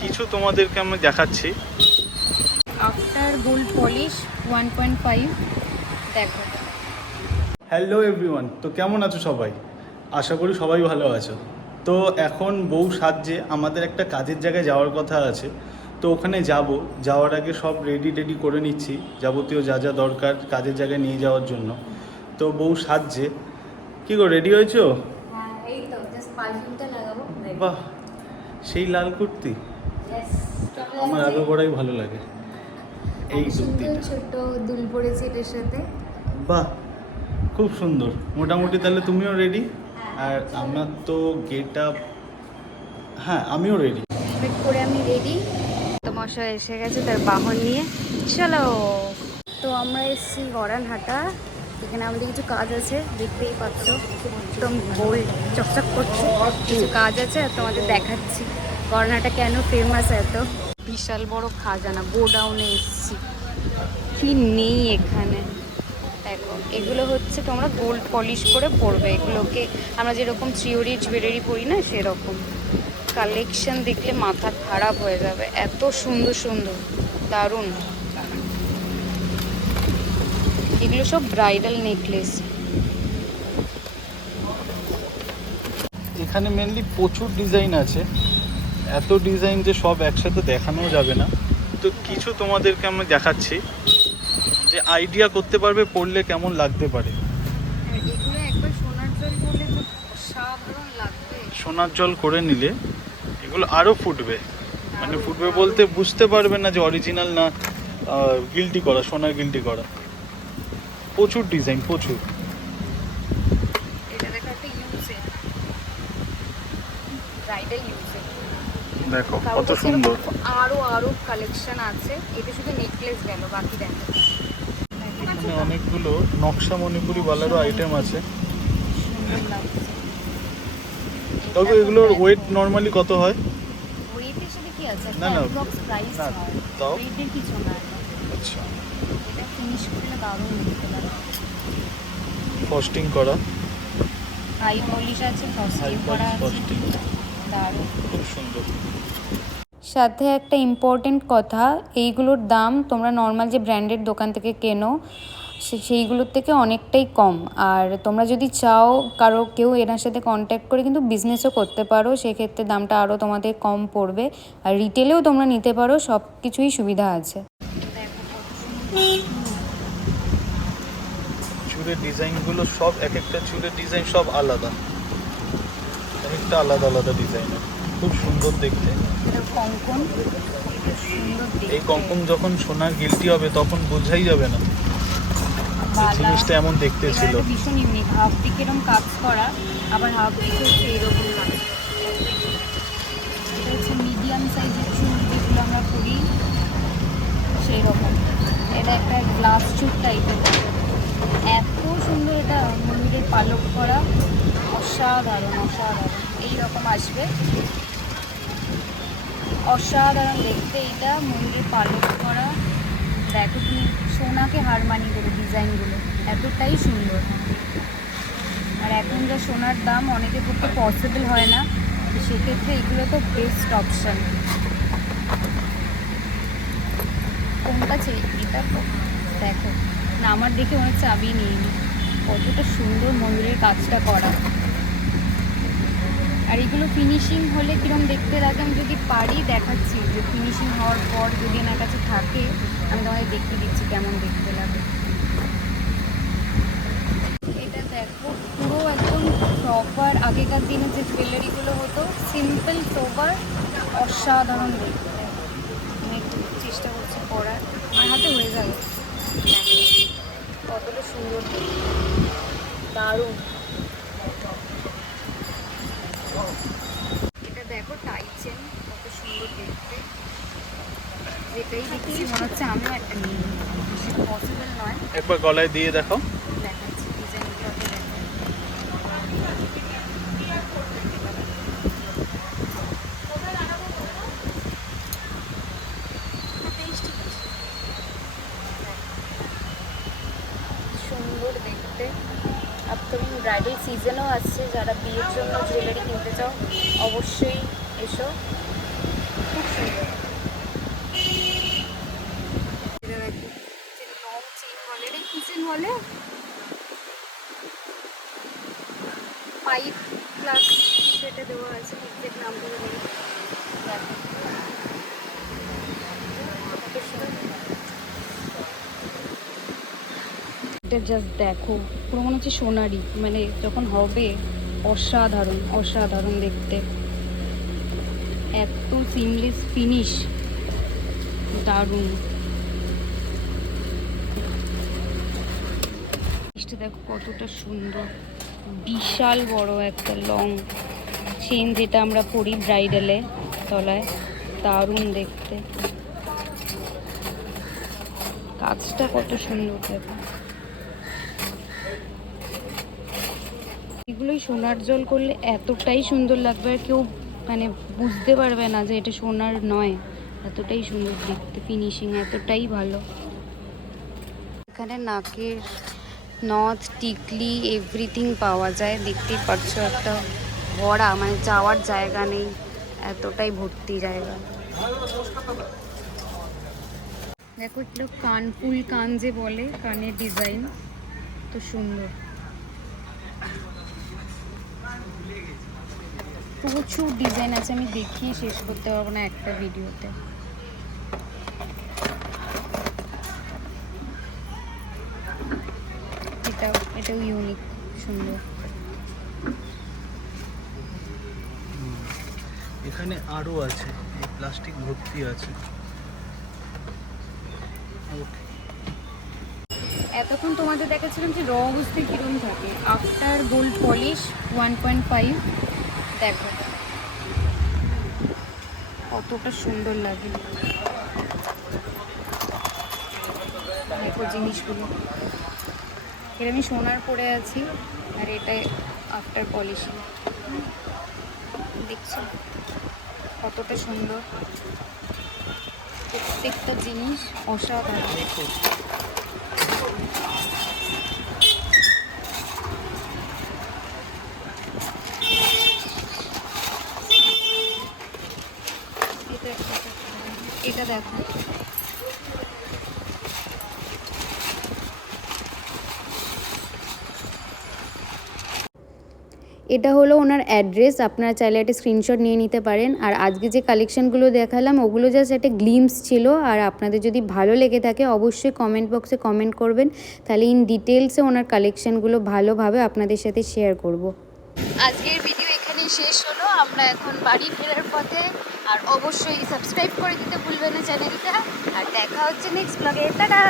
কিছু তোমাদেরকে আমি দেখাচ্ছি। আফটার গোল্ড পলিশ 1.5 দেখো। হ্যালো এভরিওয়ান, তো কেমন আছো সবাই? আশা করি সবাই ভালো আছো। তো এখন বউ সাজছে, আমাদের একটা কাজের জায়গায় যাওয়ার কথা আছে। তো ওখানে যাওয়ার আগে সব রেডি করে নিচ্ছি, যাবতীয় যা যা দরকার কাজের জায়গায় নিয়ে যাওয়ার জন্য। তো বউ সাজছে। কী গো, রেডি হয়েছো? হ্যাঁ, এই তো জাস্ট পারফিউমটা লাগাবো। বাহ, সেই লাল কুর্তি यस, আমার আরও বড়াই ভালো লাগে। এই কুর্তিটা ছোট দুল পড়েছে এটার সাথে। বাহ, খুব সুন্দর। মোটামুটি তাহলে তুমিও রেডি, আর আমার তো গেট আপ, হ্যাঁ আমিও রেডি। ওয়েট করে আমি রেডি। তো মশা এসে গেছে তার বাহন নিয়ে, চলো। তো আমরা এসেছি গড়ানহাটা। এখানে আমাদের কিছু কাজ আছে, দেখতেই পাচ্ছ একদম গোল্ড চকচক করছে। কিছু কাজ আছে আর তোমাদের দেখাচ্ছি গড়ানহাটা কেন ফেমাস। এত বিশাল বড় খাজানা গোডাউনে এসেছি, কি নেই এখানে দেখো। এগুলো হচ্ছে তোমরা গোল্ড পলিশ করে পরবে, এগুলোকে আমরা যেরকম থ্রিওরি জুয়েলারি পরি না সেরকম। কালেকশন দেখলে মাথা খারাপ হয়ে যাবে, এত সুন্দর সুন্দর, দারুণ। এগুলো সব ব্রাইডাল নেকলেস। এখানে মেনলি প্রচুর ডিজাইন আছে, এত ডিজাইন যে সব একসাথে দেখানো যাবে না। তো কিছু তোমাদেরকে আমি দেখাচ্ছি, যে আইডিয়া করতে পারবে পড়লে কেমন লাগতে পারে। এগুলো একবার সোনার জল করলে তো অসাধারণ লাগবে। সোনার জল করে নিলে এগুলো আরও ফুটবে, মানে ফুটবে বলতে বুঝতে পারবে না যে অরিজিনাল না গিল্টি করা, সোনার গিল্টি করা। প্রচুর ডিজাইন, প্রচুর। এটা দেখো একটা ইউজের ব্রাইডাল ইউজের, দেখো কত সুন্দর। আরো আরো কালেকশন আছে। এটা শুধু নেকলেস গেল, বাকি দেখো এখানে অনেকগুলো নকশা মণিপুরি বালারও আইটেম আছে। সুন্দর লাগছে। তবে এগুলোর ওয়েট নর্মালি কত হয়? ওয়েটের সাথে কি আছে, না, একটা না, অ্যাপ্রক্স প্রাইস না, হয়, তাও। ওয়েটের কিছু না। আচ্ছা, এটা ফিনিশ করলে দারুণ দেখতে লাগে। ফস্টিং করা, হাই পলিশ আছে, ফস্টিং হাই করা আছে, ফস্টিং, দারুণ। খুব সুন্দর। সাথে একটা ইম্পর্টেন্ট কথা, এইগুলোর দাম তোমরা নর্মাল যে ব্র্যান্ডেড দোকান থেকে কেনো সেইগুলোর থেকে অনেকটাই কম। আর তোমরা যদি চাও কেউ এনার সাথে কন্ট্যাক্ট করে কিন্তু বিজনেসও করতে পারো, সেক্ষেত্রে দামটা আরও তোমাদের কম পড়বে। আর রিটেলেও তোমরা নিতে পারো, সব কিছুই সুবিধা আছে। চুলের ডিজাইনগুলো সব, এক একটা চুলের ডিজাইন সব আলাদা, একটা আলাদা আলাদা ডিজাইনের, খুব সুন্দর দেখতে। এটা কঙ্কন, সুন্দর দেখতে। এই কঙ্কন যখন সোনার গিল্টি হবে তখন বোঝাই যাবে না জিনিসটা এমন দেখতে ছিল। ভীষণ ইউনিক, হাফ দিকে এরকম কাজ করা, আবার হাফ দিকে হচ্ছে এরকম কাজ। এটা হচ্ছে মিডিয়াম সাইজের চুল যেগুলো আমরা করি সেই রকম। এটা একটা গ্লাস চুল টাইপের, এত সুন্দর। এটা মন্দিরের পালক করা, অসাধারণ অসাধারণ। এইরকম আসবে, অসাধারণ দেখতে। এটা মন্দিরের পালক করা, দেখো তুমি সোনাকে হার মানি করে ডিজাইনগুলো এতটাই সুন্দর। আর এখন যা সোনার দাম অনেকের পক্ষে পসিবল হয় না, সেক্ষেত্রে এগুলো তো বেস্ট অপশান। কোনটা চাই? এটা তো দেখো না, আমার দেখে অনেক চাবি নিয়ে নি, কতটা সুন্দর ময়ূরের কাজটা করা। আর এগুলো ফিনিশিং হলে কীরকম দেখতে লাগে আমি যদি পারি দেখাচ্ছি, যে ফিনিশিং হওয়ার পর যদি আমার কাছে থাকে আমি তোমাদের দেখিয়ে দিচ্ছি কেমন দেখতে লাগে। এটা দেখো পুরো একদম প্রপার আগেকার দিনে যে জুয়েলারিগুলো হতো, সিম্পল সোবার, অসাধারণ দেখতে। আমি একটু চেষ্টা করছি পরার, আমার হাতে হয়ে যাবে। কতটা সুন্দর দেখতে, দারুণ। এটা দেখো টাই চেন, কত সুন্দর দেখতে। যেটাই দেখছি মনে হচ্ছে আমিও একটা নিই, সেটা পসিবল নয়। একবার গলায় দিয়ে দেখো। দেখাচ্ছি ডিজাইনগুলো, সুন্দর দেখতে। আপকামিং ব্রাইডাল সিজনও আসছে, যারা বিয়ের জন্য জুয়েলারি কিনতে চাও অবশ্যই এসো, খুব বলে পাইপ প্লাস সেটা দেওয়া আছে, এক্সাক্ট নামগুলো নেই। দেখো এটা জাস্ট দেখো, পুরো মনে হচ্ছে সোনারি, মানে যখন হবে অসাধারণ অসাধারণ দেখতে, এত সিমলেস ফিনিশ, দারুণ। জিনিসটা দেখো কতটা সুন্দর, বিশাল বড় একটা লং চেন যেটা আমরা পরি ব্রাইডালে তলায়, দারুণ দেখতে। কাজটা কত সুন্দর দেখো, এগুলোই সোনার জল করলে এতটাই সুন্দর লাগবে, আর কেউ মানে বুঝতে পারবে না যে এটা সোনার নয়, এতটাই সুন্দর দেখতে, ফিনিশিং এতটাই ভালো। এখানে নাকের নথ, টিকলি, এভরিথিং পাওয়া যায়, দেখতেই পাচ্ছ একটা ভরা, মানে যাওয়ার জায়গা নেই, এতটাই ভর্তি জায়গা। দেখো এগুলো কানফুল, কান যে বলে, কানের ডিজাইন তো সুন্দর, প্রচুর ডিজাইন আছে, আমি দেখিয়ে শেষ করতে পারবো না একটা ভিডিওতে। এটাও ইউনিক, সুন্দর। এখানে আরও আছে, এই প্লাস্টিক ভর্তি আছে। এতক্ষণ তোমাদের দেখাচ্ছিলাম যে র অবস্থায় কীরকম থাকে, আফটার গোল্ড পলিশ 1.5, দেখো কতটা সুন্দর লাগে, দেখো জিনিসগুলো। এর আমি সোনার পরে আছি, আর এটাই আফটার পলিশিং, দেখছো কতটা সুন্দর, প্রত্যেকটা জিনিস অসাধারণ। এটা দেখো, এটা হলো ওনার অ্যাড্রেস, আপনারা চাইলে একটা স্ক্রিনশট নিয়ে নিতে পারেন। আর আজকে যে কালেকশানগুলো দেখালাম ওগুলো জাস্ট একটা গ্লিমস ছিল, আর আপনাদের যদি ভালো লেগে থাকে অবশ্যই কমেন্ট বক্সে কমেন্ট করবেন, তাহলে ইন ডিটেলসে ওনার কালেকশানগুলো ভালোভাবে আপনাদের সাথে শেয়ার করব। আজকের ভিডিও এখানেই শেষ হলো, আমরা এখন বাড়ি ফেরার পথে, আর অবশ্যই সাবস্ক্রাইব করে দিতে ভুলবেন না চ্যানেলটা, আর দেখা হচ্ছে নেক্সট ব্লগে, টাটা।